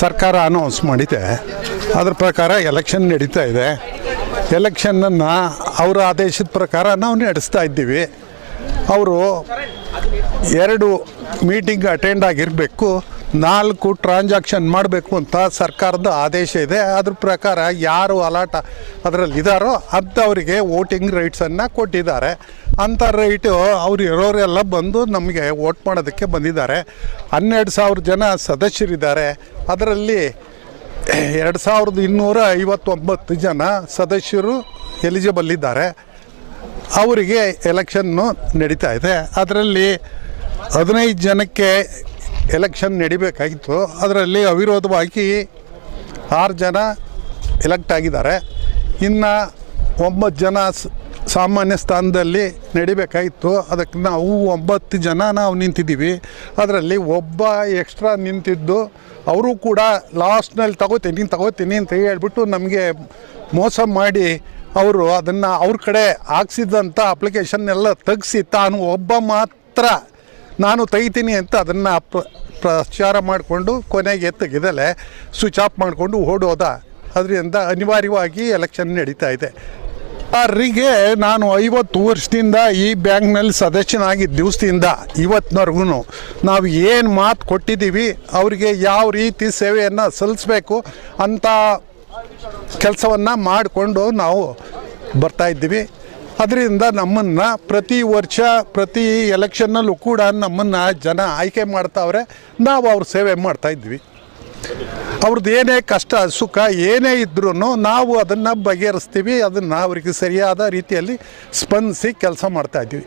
ಸರ್ಕಾರ ಅನೌನ್ಸ್ ಮಾಡಿದೆ. ಅದ್ರ ಪ್ರಕಾರ ಎಲೆಕ್ಷನ್ ನಡೀತಾ ಇದೆ. ಎಲೆಕ್ಷನನ್ನು ಅವರ ಆದೇಶದ ಪ್ರಕಾರ ನಾವು ನಡೆಸ್ತಾ ಇದ್ದೀವಿ. ಅವರು ಎರಡು ಮೀಟಿಂಗ್ ಅಟೆಂಡ್ ಆಗಿರಬೇಕು. ನಾಲ್ಕು ಟ್ರಾನ್ಸಾಕ್ಷನ್ ಮಾಡಬೇಕು ಅಂತ ಸರ್ಕಾರದ ಆದೇಶ ಇದೆ. ಅದ್ರ ಪ್ರಕಾರ ಯಾರು ಅಲಾಟ ಅದರಲ್ಲಿ ಇದ್ದಾರೋ ಅಂಥವರಿಗೆ ವೋಟಿಂಗ್ ರೈಟ್ಸನ್ನು ಕೊಟ್ಟಿದ್ದಾರೆ. ಅಂಥ ರೈಟು ಅವ್ರು ಇರೋರೆಲ್ಲ ಬಂದು ನಮಗೆ ವೋಟ್ ಮಾಡೋದಕ್ಕೆ ಬಂದಿದ್ದಾರೆ. ಹನ್ನೆರಡು ಸಾವಿರ ಜನ ಸದಸ್ಯರಿದ್ದಾರೆ. ಅದರಲ್ಲಿ ಎರಡು ಸಾವಿರದ ಇನ್ನೂರ ಐವತ್ತೊಂಬತ್ತು ಜನ ಸದಸ್ಯರು ಎಲಿಜಿಬಲ್ ಇದ್ದಾರೆ. ಅವರಿಗೆ ಎಲೆಕ್ಷನ್ನು ನಡೀತಾ ಇದೆ. ಅದರಲ್ಲಿ ಹದಿನೈದು ಜನಕ್ಕೆ ಎಲೆಕ್ಷನ್ ನಡಿಬೇಕಾಗಿತ್ತು. ಅದರಲ್ಲಿ ಅವಿರೋಧವಾಗಿ ಆರು ಜನ ಎಲೆಕ್ಟ್ ಆಗಿದ್ದಾರೆ. ಇನ್ನು ಒಂಬತ್ತು ಜನ ಸಾಮಾನ್ಯ ಸ್ಥಾನದಲ್ಲಿ ನಡಿಬೇಕಾಗಿತ್ತು. ಅದಕ್ಕೆ ನಾವು ಒಂಬತ್ತು ಜನ ನಾವು ನಿಂತಿದ್ದೀವಿ. ಅದರಲ್ಲಿ ಒಬ್ಬ ಎಕ್ಸ್ಟ್ರಾ ನಿಂತಿದ್ದು. ಅವರು ಕೂಡ ಲಾಸ್ಟ್ನಲ್ಲಿ ತಗೋತೀನಿ ತಗೋತೀನಿ ಅಂತ ಹೇಳ್ಬಿಟ್ಟು ನಮಗೆ ಮೋಸ ಮಾಡಿ ಅವರು ಅದನ್ನು ಅವ್ರ ಕಡೆ ಹಾಕ್ಸಿದ್ದಂಥ ಅಪ್ಲಿಕೇಶನ್ ಎಲ್ಲ ತೆಗ್ಸಿ ತಾನು ಒಬ್ಬ ಮಾತ್ರ ನಾನು ತೆಗಿತೀನಿ ಅಂತ ಅದನ್ನು ಪ್ರ ಪ್ರಚಾರ ಮಾಡಿಕೊಂಡು ಕೊನೆಗೆ ತೆಗೆದಲೆ ಸ್ವಿಚ್ ಆಫ್ ಮಾಡಿಕೊಂಡು ಓಡೋದ. ಅದರಿಂದ ಅನಿವಾರ್ಯವಾಗಿ ಎಲೆಕ್ಷನ್ ನಡೀತಾ ಇದೆ. ಅವರಿಗೆ ನಾನು ಐವತ್ತು ವರ್ಷದಿಂದ ಈ ಬ್ಯಾಂಕ್ನಲ್ಲಿ ಸದಸ್ಯನಾಗಿದ್ದ ದಿವಸದಿಂದ ಇವತ್ತಿನವರೆಗೂ ನಾವು ಏನು ಮಾತು ಕೊಟ್ಟಿದ್ದೀವಿ, ಅವರಿಗೆ ಯಾವ ರೀತಿ ಸೇವೆಯನ್ನು ಸಲ್ಲಿಸಬೇಕು ಅಂತ ಕೆಲಸವನ್ನು ಮಾಡಿಕೊಂಡು ನಾವು ಬರ್ತಾ ಇದ್ದೀವಿ. ಅದರಿಂದ ನಮ್ಮನ್ನು ಪ್ರತಿ ವರ್ಷ, ಪ್ರತಿ ಎಲೆಕ್ಷನ್ನಲ್ಲೂ ಕೂಡ ನಮ್ಮನ್ನು ಜನ ಆಯ್ಕೆ ಮಾಡ್ತಾವ್ರೆ. ನಾವು ಅವ್ರ ಸೇವೆ ಮಾಡ್ತಾ ಇದ್ವಿ. ಅವ್ರದ್ದು ಏನೇ ಕಷ್ಟ, ಸುಖ, ಏನೇ ಇದ್ರೂ ನಾವು ಅದನ್ನು ಬಗೆಹರಿಸ್ತೀವಿ. ಅದನ್ನು ಅವರಿಗೆ ಸರಿಯಾದ ರೀತಿಯಲ್ಲಿ ಸ್ಪಂದಿಸಿ ಕೆಲಸ ಮಾಡ್ತಾ ಇದ್ದೀವಿ